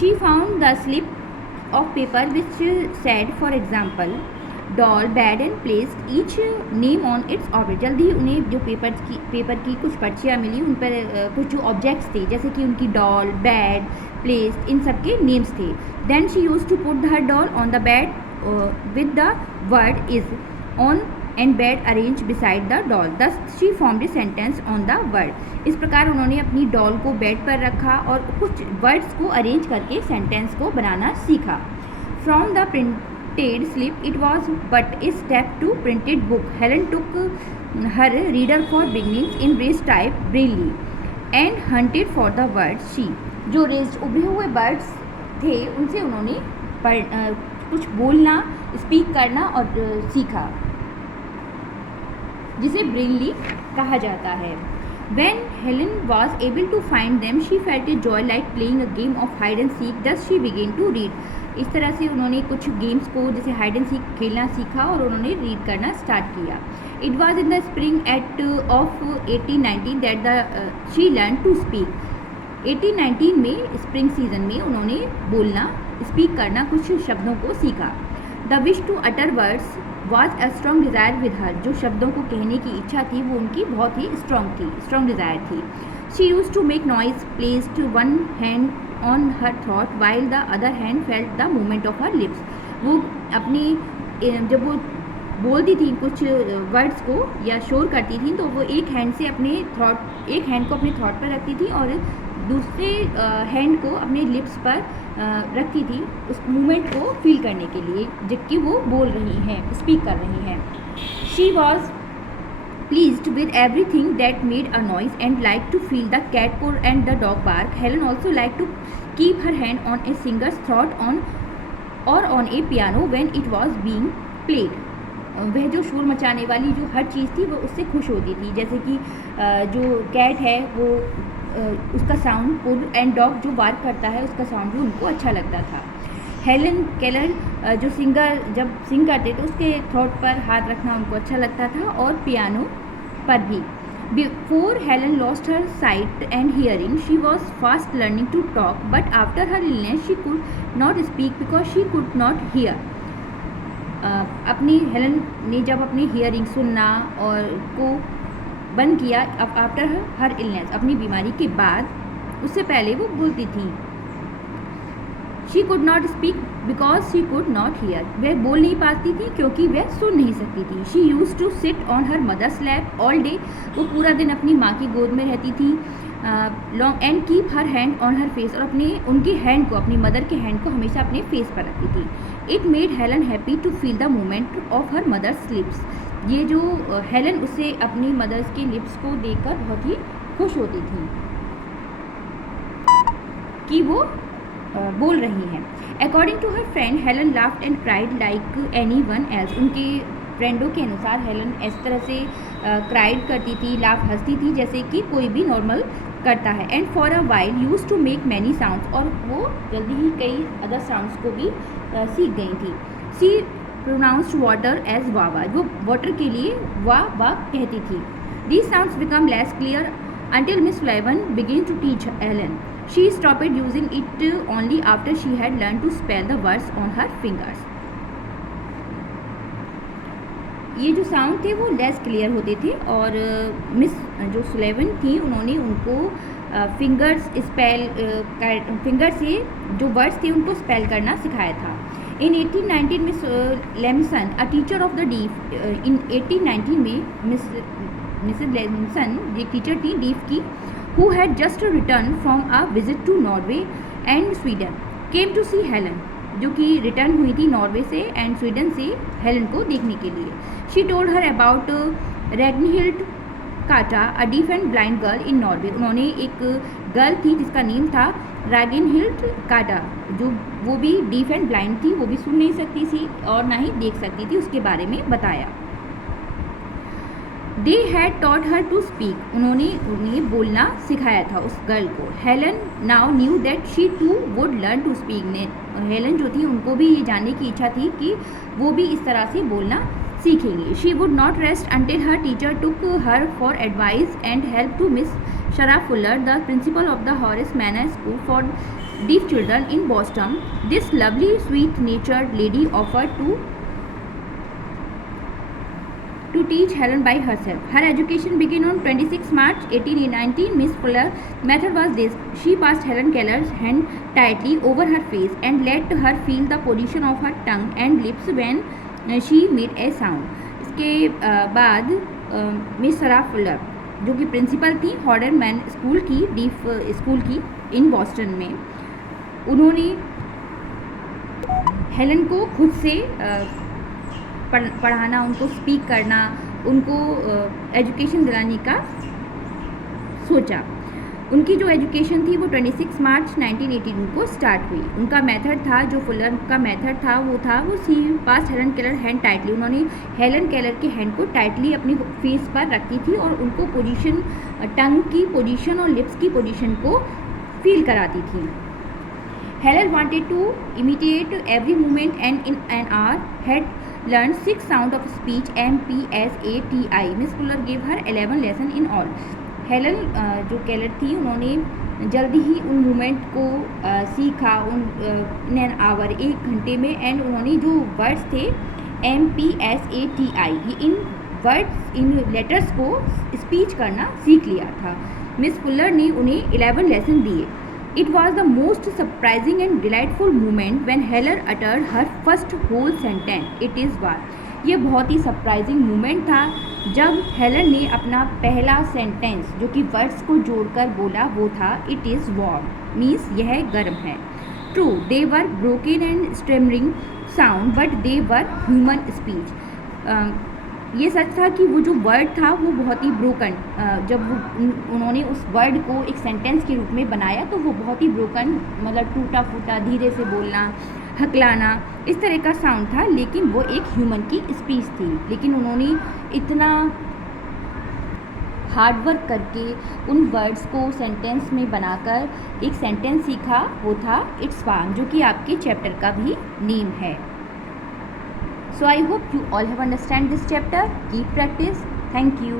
She found the slip of paper which said for example doll bed and placed each name on its object. जल्दी ही उन्हें जो paper की कुछ पर्चियाँ मिली, उन पर कुछ जो ऑब्जेक्ट्स थे जैसे कि उनकी डॉल, बेड, प्लेस्ड, इन सब के नेम्स थे. Then she use to put her doll on the bed with the word is on and bed arrange beside the doll. Thus she formed a sentence on the word. इस प्रकार उन्होंने अपनी doll को bed पर रखा और कुछ words को अरेंज करके सेंटेंस को बनाना सीखा. From the printed slip it was but a step to printed book. Helen took her reader for beginnings in raised type Braille and hunted for the words. She जो raised उभरे हुए words थे उनसे उन्होंने कुछ बोलना, स्पीक करना और सीखा, जिसे ब्रेनली कहा जाता है. When Helen was able to find them, she felt a joy like playing a game of hide and seek. Thus she began to read. इस तरह से उन्होंने कुछ गेम्स को जैसे हाइड एंड सीक खेलना सीखा और उन्होंने रीड करना स्टार्ट किया. It was in the spring of 1819 that she learned to speak. 1819 में स्प्रिंग सीजन में उन्होंने बोलना, स्पीक करना, कुछ शब्दों को सीखा. The wish to utter words was a strong desire with her. जो शब्दों को कहने की इच्छा थी वो उनकी बहुत ही स्ट्रॉन्ग डिज़ायर थी. She used to make noise, placed one hand on her throat while the other hand felt the movement of her lips. वो अपनी जब वो बोलती थी कुछ वर्ड्स को या शोर करती थी तो वो एक हैंड को अपने थ्रॉट पर रखती थी और दूसरे हैंड को अपने लिप्स पर रखती थी उस मूवमेंट को फील करने के लिए जबकि वो बोल रही हैं, स्पीक कर रही हैं. She was pleased with everything that made a noise and liked to feel the cat purr and the dog bark. Helen also liked to keep her hand on a singer's throat or on a piano when it was being played. वह जो शोर मचाने वाली जो हर चीज़ थी वो उससे खुश होती थी, जैसे कि जो कैट है वो उसका साउंड, पुर एंड डॉग जो बार्क करता है उसका साउंड भी उनको अच्छा लगता था. हेलन केलर जो सिंगर जब सिंग करते तो उसके थ्रोट पर हाथ रखना उनको अच्छा लगता था और पियानो पर भी. Before Helen lost her sight and hearing she was fast learning to talk but after her illness she could not speak because she could not hear. अपनी हेलन ने जब अपनी हियरिंग सुनना और को बंद किया आफ्टर हर इलनेस, अपनी बीमारी के बाद, उससे पहले वो बोलती थी. She could not speak because she could not here. वह बोल नहीं पाती थी क्योंकि वह सुन नहीं सकती थी. She use to sit on her mother's lap all day. वो पूरा दिन अपनी माँ की गोद में रहती थी. Long and keep her hand on her face. और उनकी हैंड को, अपनी मदर के हैंड को हमेशा अपने फेस पर रखती थी. It made Helen happy to feel the moment of her mother's lips. ये जो हेलन उससे अपनी मदर्स के लिप्स को देखकर बहुत ही खुश होती थी कि वो बोल रही हैं. According to her friend Helen laughed and cried like anyone else. उनके फ्रेंडों के अनुसार हेलन इस तरह से क्राइड करती थी, लाफ हंसती थी जैसे कि कोई भी नॉर्मल करता है. And for a while used to make many sounds. और वो जल्दी ही कई अदर साउंड्स को भी सीख गई थी. सी प्रोनाउंस्ड वाटर एज वावा. वो वाटर के लिए वाह कहती थी. These sounds become less clear until Miss Sullivan began to teach Helen. She stopped using it only after she had learned to spell the words on her fingers. ये जो sound थे वो लेस क्लियर होते थे और miss जो Sullivan थी उन्होंने उनको फिंगर से जो वर्ड्स थे उनको स्पेल करना सिखाया था. In 1819 Miss Lamson a teacher of the deaf. In 1819 में मिसेस लेमसन एक टीचर थी डीफ की, who had just returned from a visit to Norway and Sweden, came to see Helen. जो कि रिटर्न हुई थी नॉर्वे से एंड स्वीडन से हेलन को देखने के लिए. She told her about Ragnhild Kaata, a deaf and blind girl in Norway. उन्होंने एक गर्ल थी जिसका नेम था रैग्नहिल्ड काटा, जो वो भी डीफ एंड ब्लाइंड थी, वो भी सुन नहीं सकती थी और ना ही देख सकती थी, उसके बारे में बताया. They had taught her to speak. उन्होंने उन्हें बोलना सिखाया था उस गर्ल को. Helen now knew that she too would learn to speak. ने हेलन जो थी उनको भी ये जानने की इच्छा थी कि वो भी इस तरह से बोलना सीखेंगी. She would not rest until her teacher took her for advice and help to Miss Sarah Fuller, the principal of the Horace Mann school, for deaf children in Boston. This lovely, sweet-natured lady offered to teach Helen by herself. Her education began on 26 March 1819. Miss Fuller's method was this. She passed Helen Keller's hand tightly over her face and let her feel the position of her tongue and lips when she made a sound. इसके बाद miss सरा Fuller जो कि principal थी हॉर्डरमैन school की deaf school की in Boston में, उन्होंने हेलन को खुद से पढ़ाना, उनको स्पीक करना, उनको एजुकेशन दिलाने का सोचा। उनकी जो एजुकेशन थी वो 26 मार्च 1918 को स्टार्ट हुई। उनका मेथड था, जो फुलर का मेथड था वो सी पास हेलन केलर हैंड टाइटली। उन्होंने हेलन केलर के हैंड को टाइटली अपनी फेस पर रखी थी और उनको पोजीशन, टंग की पोजीशन और लिप्स की पोजीशन को फील कराती थी। Helen wanted to imitate every movement and in an hour had learned 6 sounds of speech M, P, S, A, T, I. Miss Fuller gave her 11 lessons in all. Helen जो Keller थी, उन्होंने जल्दी ही उन movement को सीखा in an hour, 1 घंटे में। And उन्होंने जो वर्ड्स थे M, P, S, A, T, I, ये इन वर्ड्स, इन लेटर्स को स्पीच करना सीख लिया था। मिस फुलर ने उन्हें 11 लेसन दिए। It was the most surprising and delightful moment when Helen uttered her first whole sentence. It is war. ये बहुत ही सरप्राइजिंग मोमेंट था जब हेलन ने अपना पहला सेंटेंस, जो कि वर्ड्स को जोड़कर बोला, वो था इट इज़ वॉर, मीन्स यह गर्म है। True, they were broken and stammering sound but they were human speech. ये सच था कि वो जो वर्ड था वो बहुत ही ब्रोकन, जब उन्होंने उस वर्ड को एक सेंटेंस के रूप में बनाया तो वो बहुत ही ब्रोकन, मतलब टूटा फूटा, धीरे से बोलना, हकलाना, इस तरह का साउंड था, लेकिन वो एक ह्यूमन की स्पीच थी। लेकिन उन्होंने इतना हार्ड वर्क करके उन वर्ड्स को सेंटेंस में बनाकर एक सेंटेंस सीखा, वो था इट्स वार्म, जो कि आपके चैप्टर का भी नेम है। So I hope you all have understand this chapter. Keep practice. Thank you.